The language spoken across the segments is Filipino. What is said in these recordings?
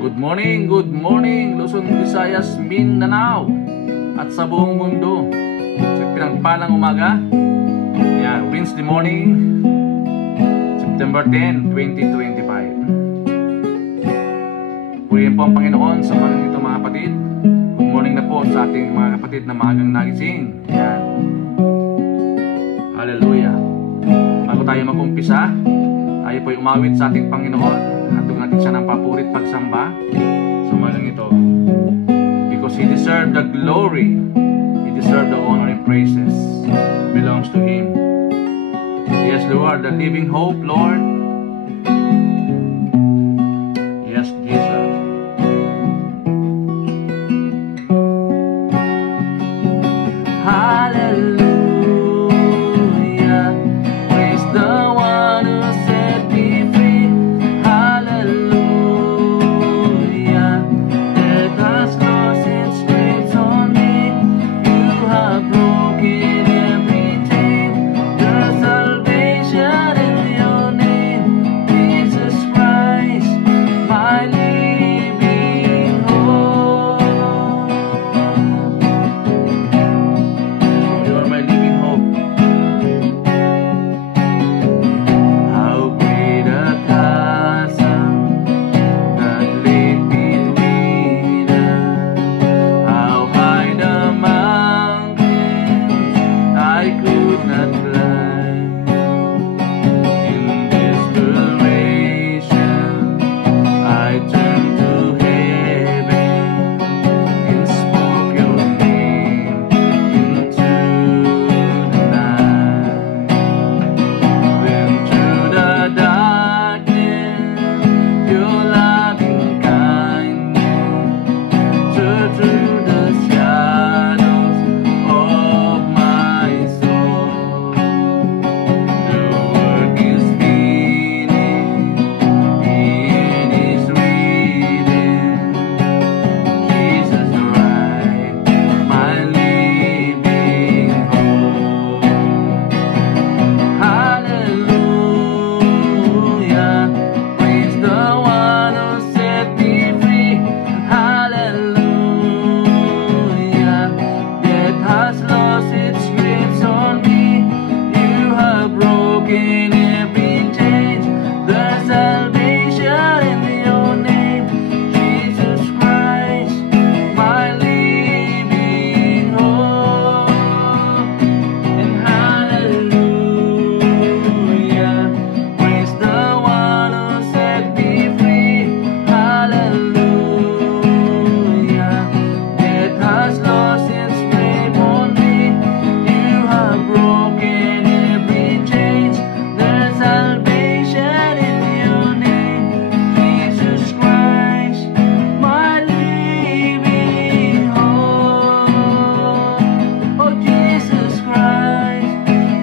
Good morning, Luzon, Visayas, Mindanao, at sa buong mundo. Sa pinagpalang umaga, Wednesday morning, September 10, 2025. Purihin po ang Panginoon sa mga ito mga kapatid. Good morning na po sa ating mga kapatid na maagang nagising. Yan. Hallelujah. Bago tayo mag-umpisa, tayo po'y umawit sa ating Panginoon. Hatog natin siya ng papurit pagsamba sa umagang ito. Because He deserved the glory, He deserved the honor and praises. Belongs to Him. Yes, Lord, the living hope, Lord. Yes, Jesus. Hallelujah. Praise the one who set me free. Hallelujah. Death has closed its grips on me. You have broken every chain. The salvation in your name, Jesus Christ, my living hope. You are my living hope. How great a chasm that lay between us. How high the mountains I could not climb. In desperation, I turned to heaven and spoke your name into the night. Then through the darkness, your loving kindness tore through the shadows of my soul. The work is finished, it is written. Jesus Christ, my living hope. Hallelujah. Praise the one who set me free. Hallelujah. Death has lost its grips on me. You have broken every chain. There's salvation in your name, Jesus Christ, my living hope. And hallelujah, praise the one who set me free. Hallelujah, death has lost its grip on me. You have broken every chain. There's salvation in your name, Jesus Christ, my living hope. Oh, Jesus Christ,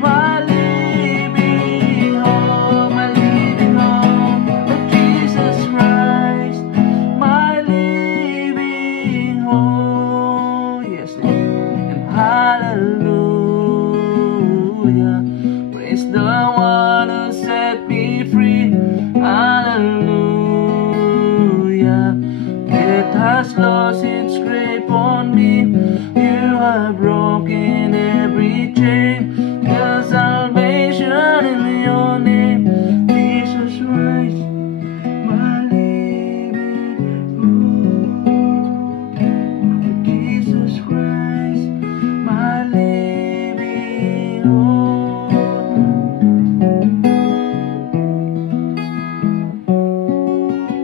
my living hope, my living hope. Oh, Jesus Christ, my living hope. Yes, Lord. And hallelujah, praise the one who set me free. Hallelujah, death has lost its grip on me. You have broken every chain. There's salvation in your name, Jesus Christ, my living hope. Jesus Christ, my living hope.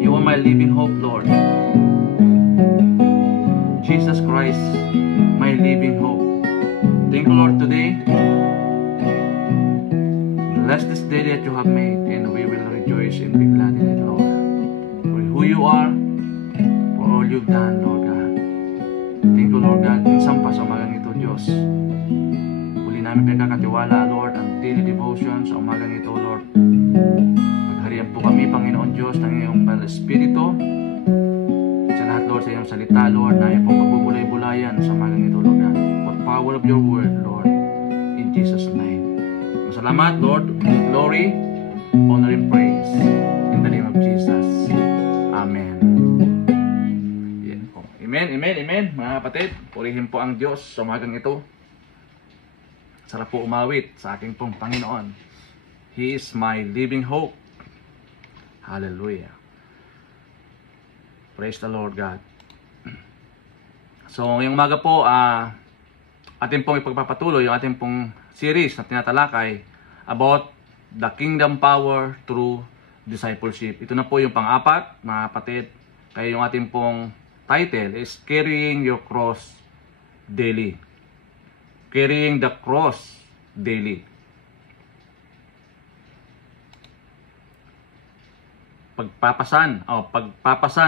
You are my living hope, Lord. Jesus Christ, my living hope. Thank you, Lord, today. Bless this day that you have made, and we will rejoice and be glad in it, Lord. For who you are, for all you've done, Lord God. Thank you, Lord God. Minsan pa sa umagang ito, Diyos. Muli namin pinagkakatiwala, Lord, ang daily devotion sa umagang ito, Lord. Magharian po kami, Panginoon Diyos, ng iyong Espiritu. Sa lahat, Lord, sa iyong salita, Lord, na iyong pagbubulay-bulayan sa umagang ito, Lord God. For power of your word, Lord, in Jesus' name. Salamat, Lord. Glory, honor, and praise in the name of Jesus. Amen, amen, amen, mga kapatid. Purihin po ang Diyos sa umagang ito. Sarap po umawit sa aking pong Panginoon. He is my living hope. Hallelujah. Praise the Lord God. So, ngayong umaga po, atin pong ipagpapatuloy yung ating pong series na tinatalakay about the kingdom power through discipleship. Ito na po yung pang-apat, mga kapatid. Kaya yung ating pong title is Carrying Your Cross Daily. Carrying the Cross Daily. Pagpapasan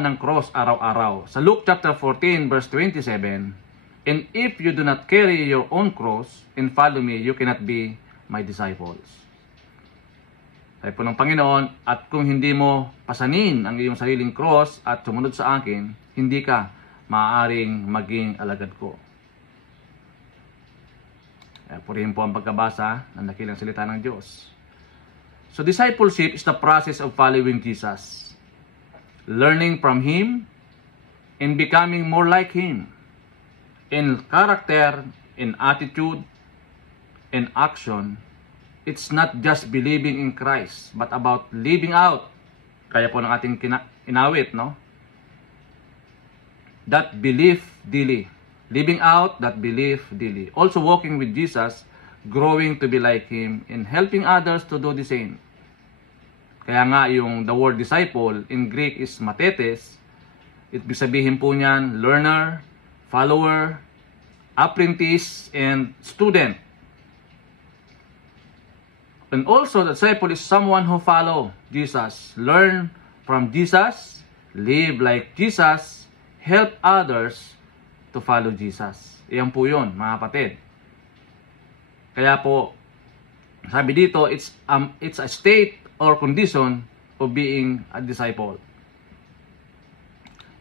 ng cross araw-araw. Sa Luke chapter 14 verse 27, and if you do not carry your own cross and follow me, you cannot be my disciples. Sabi po ng Panginoon, at kung hindi mo pasanin ang iyong sariling cross at sumunod sa akin, hindi ka maaaring maging alagad ko. Purihin po ang pagkabasa ng dakilang salita ng Diyos. So discipleship is the process of following Jesus, learning from Him, and becoming more like Him, in character, in attitude, in action. It's not just believing in Christ, but about living out. Kaya po ng ating inawit, no? That belief daily. Living out that belief daily. Also walking with Jesus, growing to be like Him, and helping others to do the same. Kaya nga yung the word disciple in Greek is matetes. Ibig sabihin po niyan, learner, follower, apprentice, and student. And also, the disciple is someone who follow Jesus, learn from Jesus, live like Jesus, help others to follow Jesus. Iyan po yun, mga kapatid. Kaya po, sabi dito, it's a state or condition of being a disciple.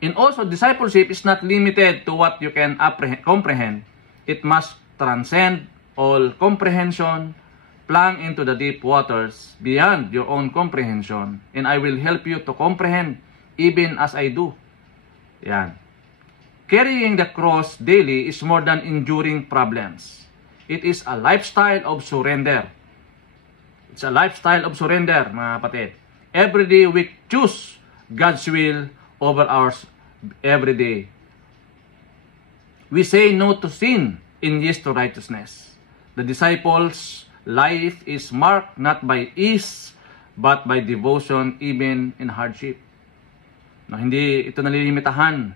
And also, discipleship is not limited to what you can comprehend. It must transcend all comprehension, plunge into the deep waters beyond your own comprehension, and I will help you to comprehend even as I do. Yan. Carrying the cross daily is more than enduring problems. It is a lifestyle of surrender. It's a lifestyle of surrender, mga kapatid. Every day we choose God's will over ours every day. We say no to sin and yes to righteousness. The disciples' life is marked not by ease, but by devotion even in hardship. No, hindi ito nalilimitahan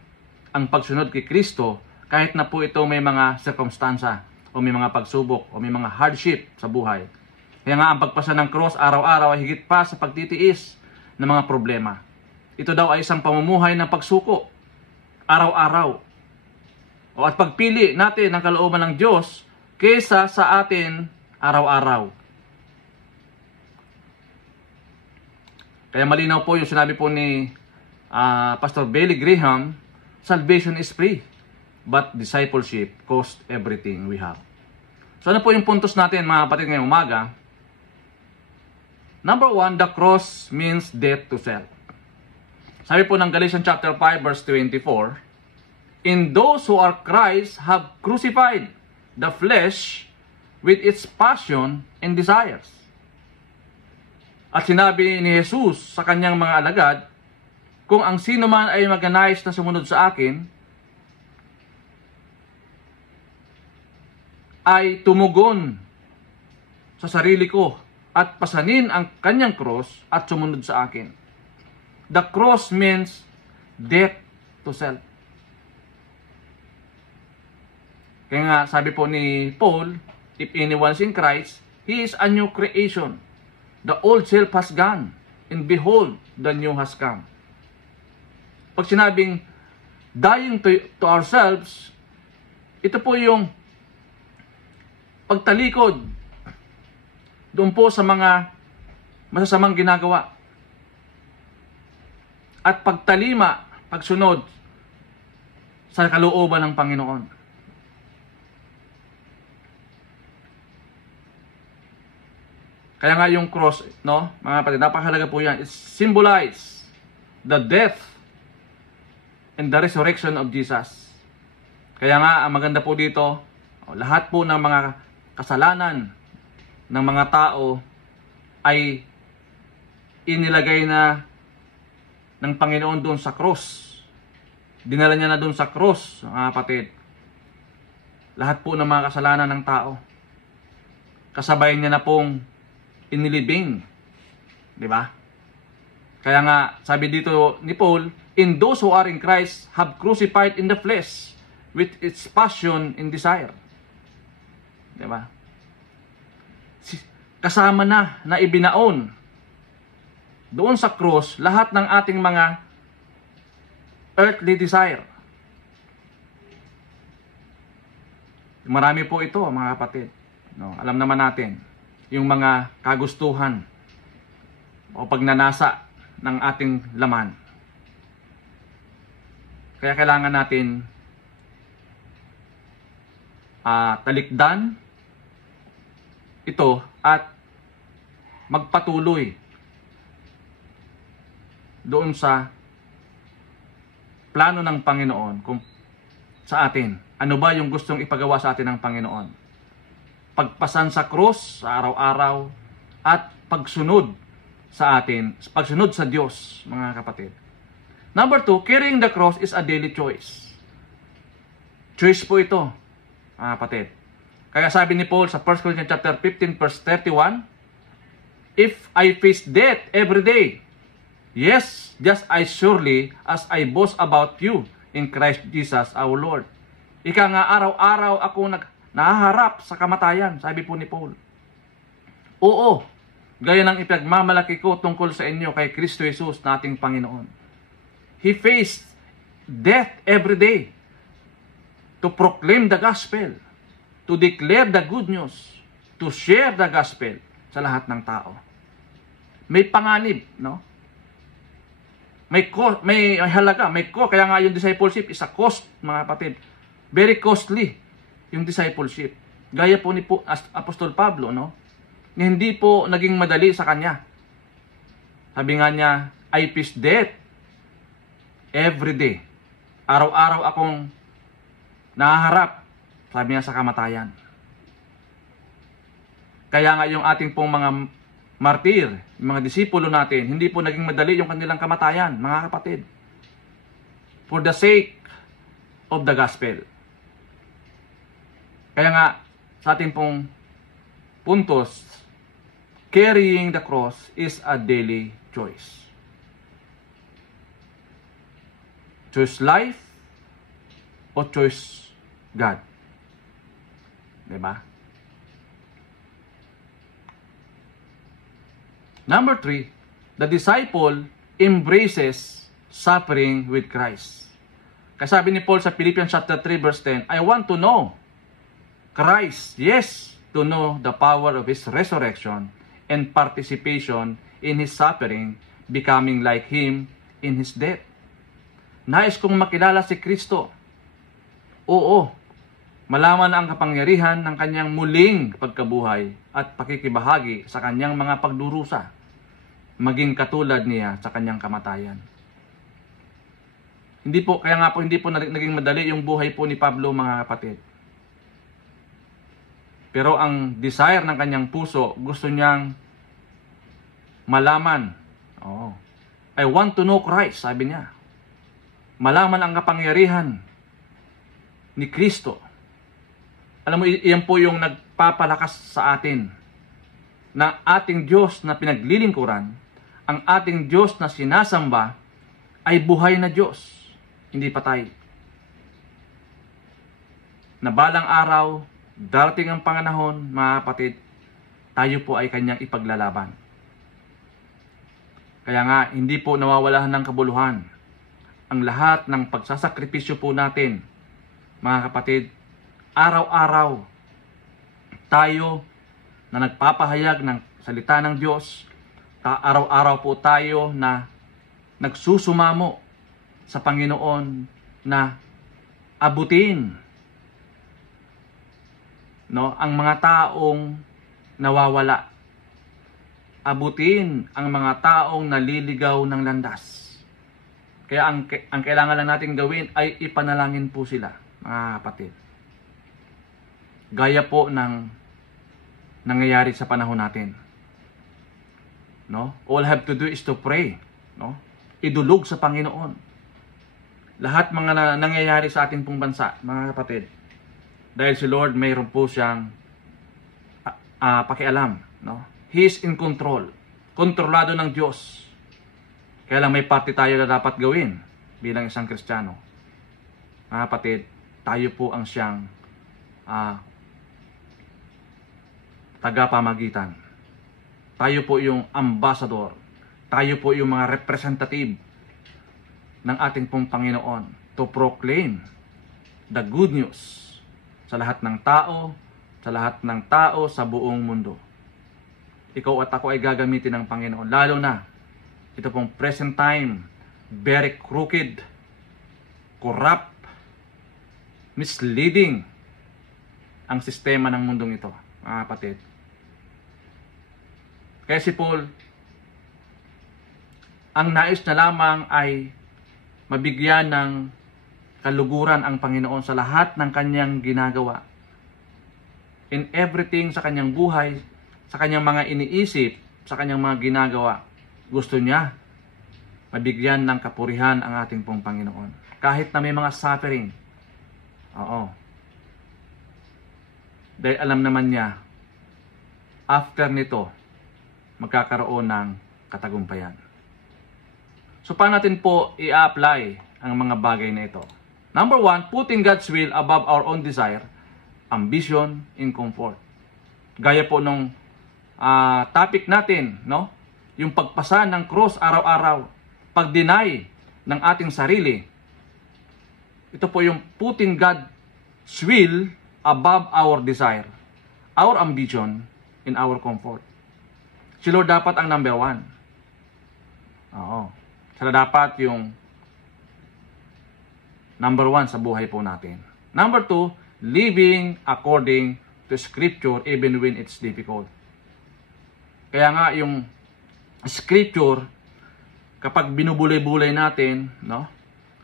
ang pagsunod kay Kristo kahit na po ito may mga sirkumstansa o may mga pagsubok o may mga hardship sa buhay. Kaya nga ang pagpasa ng cross araw-araw ay higit pa sa pagtitiis ng mga problema. Ito daw ay isang pamumuhay ng pagsuko araw-araw. O at pagpili natin ng kalooban ng Diyos kaysa sa atin araw-araw. Kaya malinaw po yung sinabi po ni Pastor Billy Graham, salvation is free, but discipleship costs everything we have. So ano po yung puntos natin, mga kapatid, ngayong umaga? Number 1, the cross means death to self. Sabi po ng Galatians chapter 5 verse 24, "In those who are Christ have crucified the flesh with its passion and desires." At sinabi ni Jesus sa kanyang mga alagad, kung ang sino man ay magnanais na sumunod sa akin, ay tumugon sa sarili ko at pasanin ang kanyang cross at sumunod sa akin. The cross means death to self. Kaya nga sabi po ni Paul, if anyone is in Christ, he is a new creation. The old self has gone, and behold, the new has come. Pag sinabing dying to ourselves, ito po yung pagtalikod doon po sa mga masasamang ginagawa. At pagtalima, pagsunod sa kalooban ng Panginoon. Kaya nga yung cross, no, mga kapatid, napakahalaga po yan. It symbolizes the death and the resurrection of Jesus. Kaya nga, ang maganda po dito, lahat po ng mga kasalanan ng mga tao ay inilagay na ng Panginoon doon sa cross. Dinala niya na doon sa cross, mga kapatid. Lahat po ng mga kasalanan ng tao. Kasabay niya na pong inilibing. Diba? Kaya nga, sabi dito ni Paul, in those who are in Christ have crucified in the flesh with its passion and desire. Diba? Kasama na ibinaon doon sa cross lahat ng ating mga earthly desire. Marami po ito, mga kapatid. No, alam naman natin yung mga kagustuhan o pagnanasa ng ating laman. Kaya kailangan natin talikdan ito at magpatuloy doon sa plano ng Panginoon kung sa atin. Ano ba yung gustong ipagawa sa atin ng Panginoon? Pagpasan sa krus sa araw-araw at pagsunod sa atin, pagsunod sa Diyos, mga kapatid. Number 2, carrying the cross is a daily choice. Choice po ito, mga kapatid. Kaya sabi ni Paul sa 1 Corinthians chapter 15 verse 31, if I face death every day, yes, just as surely as I boast about you in Christ Jesus our Lord. Ika nga araw-araw ako nahaharap sa kamatayan, sabi po ni Paul. Oo, gaya ng ipagmamalaki ko tungkol sa inyo kay Kristo Jesus na ating Panginoon. He faced death every day to proclaim the gospel, to declare the good news, to share the gospel sa lahat ng tao. May panganib, no? May halaga, kaya nga yung discipleship is a cost, mga kapatid. Very costly yung discipleship. Gaya po ni Apostol Pablo, no? Hindi po naging madali sa kanya. Sabi nga niya, I face death every day. Araw-araw akong nahaharap, sabi niya, sa kamatayan. Kaya nga yung ating pong mga martir, yung mga disipulo natin, hindi po naging madali yung kanilang kamatayan, mga kapatid. For the sake of the gospel. Kaya nga, sa ating pong puntos, carrying the cross is a daily choice. Choose life o choose God. Diba? Number 3, the disciple embraces suffering with Christ. Kasi sabi ni Paul sa Philippians chapter 3 verse 10, I want to know Christ, yes, to know the power of His resurrection and participation in His suffering, becoming like Him in His death. Nais kong makilala si Kristo. Oo, malaman ang kapangyarihan ng Kanyang muling pagkabuhay at pakikibahagi sa Kanyang mga pagdurusa, maging katulad niya sa Kanyang kamatayan. Kaya nga po hindi po naging madali yung buhay po ni Pablo, mga kapatid. Pero ang desire ng kanyang puso, gusto niyang malaman. I want to know Christ, sabi niya. Malaman ang kapangyarihan ni Kristo. Alam mo, iyan po yung nagpapalakas sa atin na ating Diyos na pinaglilingkuran, ang ating Diyos na sinasamba ay buhay na Diyos, hindi patay. Na balang araw, darating ang panganahon, mga kapatid, tayo po ay Kanyang ipaglalaban. Kaya nga, hindi po nawawalahan ng kabuluhan ang lahat ng pagsasakripisyo po natin, mga kapatid. Araw-araw tayo na nagpapahayag ng salita ng Diyos, araw-araw po tayo na nagsusumamo sa Panginoon na abutin ang mga taong nawawala. Abutin ang mga taong naliligaw ng landas. Kaya ang kailangan lang natin gawin ay ipanalangin po sila, mga kapatid. Gaya po ng nangyayari sa panahon natin. No? All I have to do is to pray. No? Idulog sa Panginoon. Lahat mga nangyayari sa ating pong bansa, mga kapatid. Dahil si Lord mayroon po siyang pakialam. No? He is in control. Kontrolado ng Diyos. Kaya lang may parte tayo na dapat gawin bilang isang Kristiyano. Mga kapatid, tayo po ang siyang tagapamagitan. Tayo po yung ambassador. Tayo po yung mga representative ng ating pong Panginoon to proclaim the good news sa lahat ng tao, sa buong mundo. Ikaw at ako ay gagamitin ng Panginoon. Lalo na, ito pong present time, very crooked, corrupt, misleading ang sistema ng mundong ito, mga kapatid. Kaya si Paul, ang nais na lamang ay mabigyan ng kaluguran ang Panginoon sa lahat ng kanyang ginagawa. In everything sa kanyang buhay, sa kanyang mga iniisip, sa kanyang mga ginagawa, gusto niya mabigyan ng kapurihan ang ating pong Panginoon. Kahit na may mga suffering. Oo. Dahil alam naman niya, after nito, magkakaroon ng katagumpayan. So, paano natin po i-apply ang mga bagay na ito? Number 1, putting God's will above our own desire, ambition, and comfort. Gaya po nung topic natin, no? Yung pagpasa ng cross araw-araw, pag-deny ng ating sarili. Ito po yung putting God's will above our desire, our ambition, and our comfort. Si Lord dapat ang number 1. Oo. Sila dapat yung number 1 sa buhay po natin. Number 2, living according to Scripture even when it's difficult. Kaya nga yung Scripture, kapag binubulay-bulay natin, no?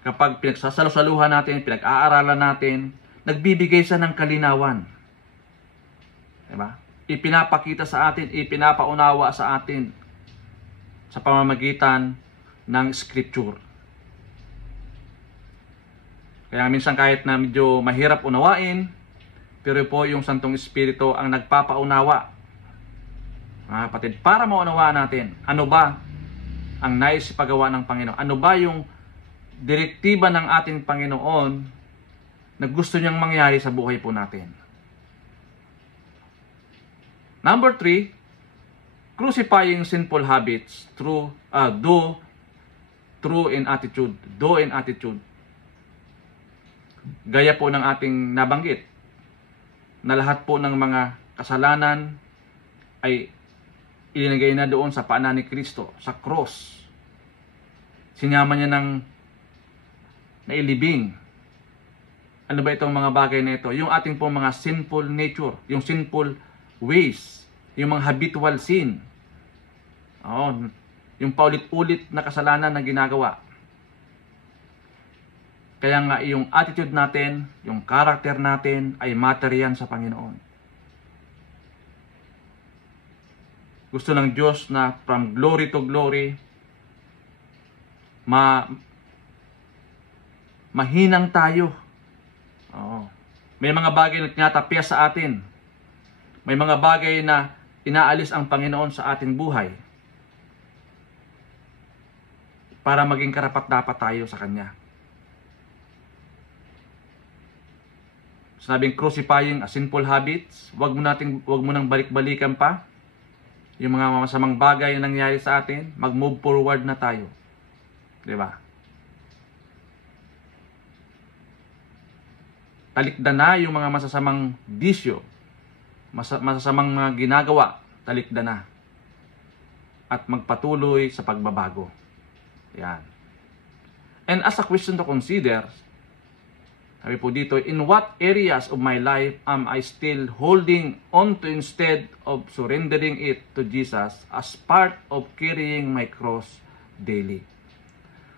Kapag pinagsasalusaluhan natin, pinag-aaralan natin, nagbibigay siya ng kalinawan. Diba? Ipinapakita sa atin, ipinapaunawa sa atin sa pamamagitan ng Scripture. Kaya minsan kahit na medyo mahirap unawain, pero po yung Santong Espiritu ang nagpapaunawa. Mga kapatid, para maunawaan natin, ano ba ang nais ipagawa ng Panginoon? Ano ba yung direktiba ng ating Panginoon na gusto niyang mangyari sa buhay po natin? Number 3, crucifying sinful habits through do in attitude. Gaya po ng ating nabanggit na lahat po ng mga kasalanan ay ilinagay na doon sa paanan ni Kristo, sa cross. Sinama niya ng nailibing. Ano ba itong mga bagay na ito? Yung ating pong mga sinful nature, yung sinful ways, yung mga habitual sin. Yung paulit-ulit na kasalanan na ginagawa. Kaya nga yung attitude natin, yung character natin ay matter yan sa Panginoon. Gusto ng Diyos na from glory to glory, mahinang tayo. May mga bagay na tinatapya sa atin. May mga bagay na inaalis ang Panginoon sa ating buhay para maging karapat-dapat tayo sa Kanya. Sabing crucifying a sinful habits, wag mo nang balik-balikan pa yung mga masamang bagay na nangyari sa atin, mag-move forward na tayo. 'Di ba? Talikdan na yung mga masasamang bisyo, masasamang mga ginagawa, talikdan na. At magpatuloy sa pagbabago. Yan. And as a question to consider, sabi po dito, in what areas of my life am I still holding on to instead of surrendering it to Jesus as part of carrying my cross daily?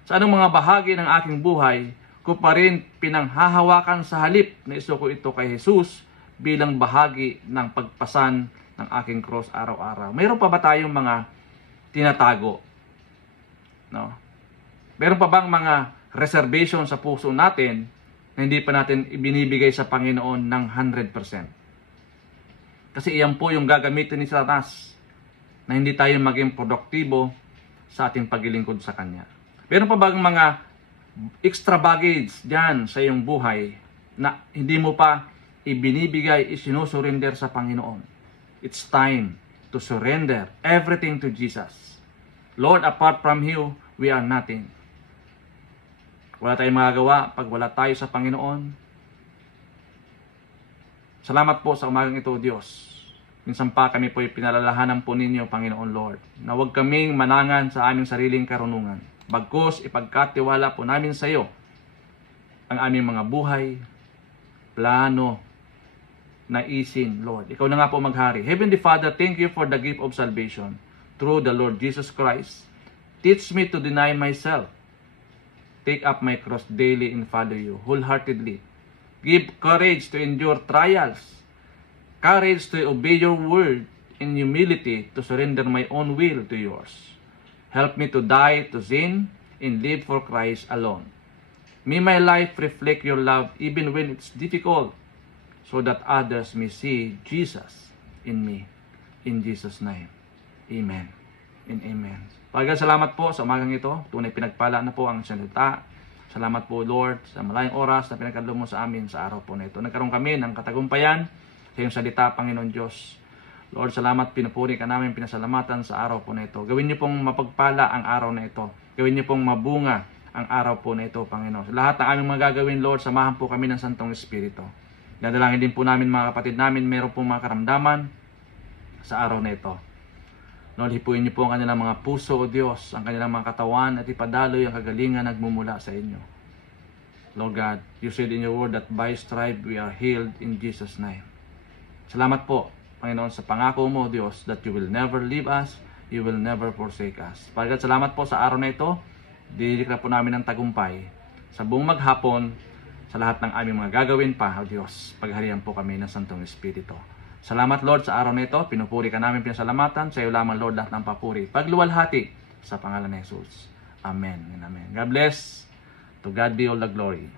Sa anong mga bahagi ng aking buhay ko pa rin pinanghahawakan sa halip na isuko ito kay Jesus bilang bahagi ng pagpasan ng aking cross araw-araw. Mayroon pa ba tayong mga tinatago? No? Meron pa bang mga reservation sa puso natin na hindi pa natin ibinibigay sa Panginoon ng 100%? Kasi iyan po yung gagamitin ni Satanas na hindi tayo maging produktibo sa ating paglilingkod sa Kanya. Meron pa bang mga extra baggage dyan sa iyong buhay na hindi mo pa ibinibigay, isinusurrender sa Panginoon? It's time to surrender everything to Jesus. Lord, apart from you, we are nothing. Wala tayong magagawa pag wala tayo sa Panginoon. Salamat po sa umagang ito, Diyos. Minsan pa kami po pinalalahanan po ninyo, Panginoon Lord, na huwag kaming manangan sa aming sariling karunungan. Bagkus, ipagkatiwala po namin sa iyo ang aming mga buhay, plano, naisin, Lord. Ikaw na nga po maghari. Heavenly Father, thank you for the gift of salvation through the Lord Jesus Christ. Teach me to deny myself, take up my cross daily and follow you wholeheartedly. Give courage to endure trials, courage to obey your word, and humility to surrender my own will to yours. Help me to die to sin and live for Christ alone. May my life reflect your love even when it's difficult, so that others may see Jesus in me. In Jesus' name. Amen and amen. Pagkat salamat po sa umagang ito. Tunay pinagpala na po ang salita. Salamat po, Lord, sa malayang oras na pinagkadlo mo sa amin sa araw po na ito. Nagkaroon kami ng katagumpayan sa iyong salita, Panginoon Diyos. Lord, salamat, pinupuri ka namin, pinasalamatan sa araw po na ito. Gawin niyo pong mapagpala ang araw na ito. Gawin niyo pong mabunga ang araw po na ito, Panginoon. Sa lahat ng aming magagawin, Lord, samahan po kami ng Santong Espiritu. Dadalangin din po namin mga kapatid namin, meron pong mga karamdaman sa araw na ito. Lord, hipuin niyo po ang kanilang mga puso, O Diyos, ang kanilang mga katawan at ipadaloy ang kagalingan nagmumula sa inyo. Lord God, you said in your word that by stripe we are healed in Jesus' name. Salamat po, Panginoon, sa pangako mo, Diyos, that you will never leave us, you will never forsake us. Pagkat salamat po sa araw na ito, didikla po namin ng tagumpay sa buong maghapon, sa lahat ng aming mga gagawin pa, O Diyos, pagharihan po kami ng Santong Espiritu. Salamat, Lord, sa araw na ito, pinupuri ka namin, pinasalamatan, sa iyo lamang, Lord, lahat ng papuri. Pagluwalhati sa pangalan ni Jesus. Amen and amen. God bless. To God be all the glory.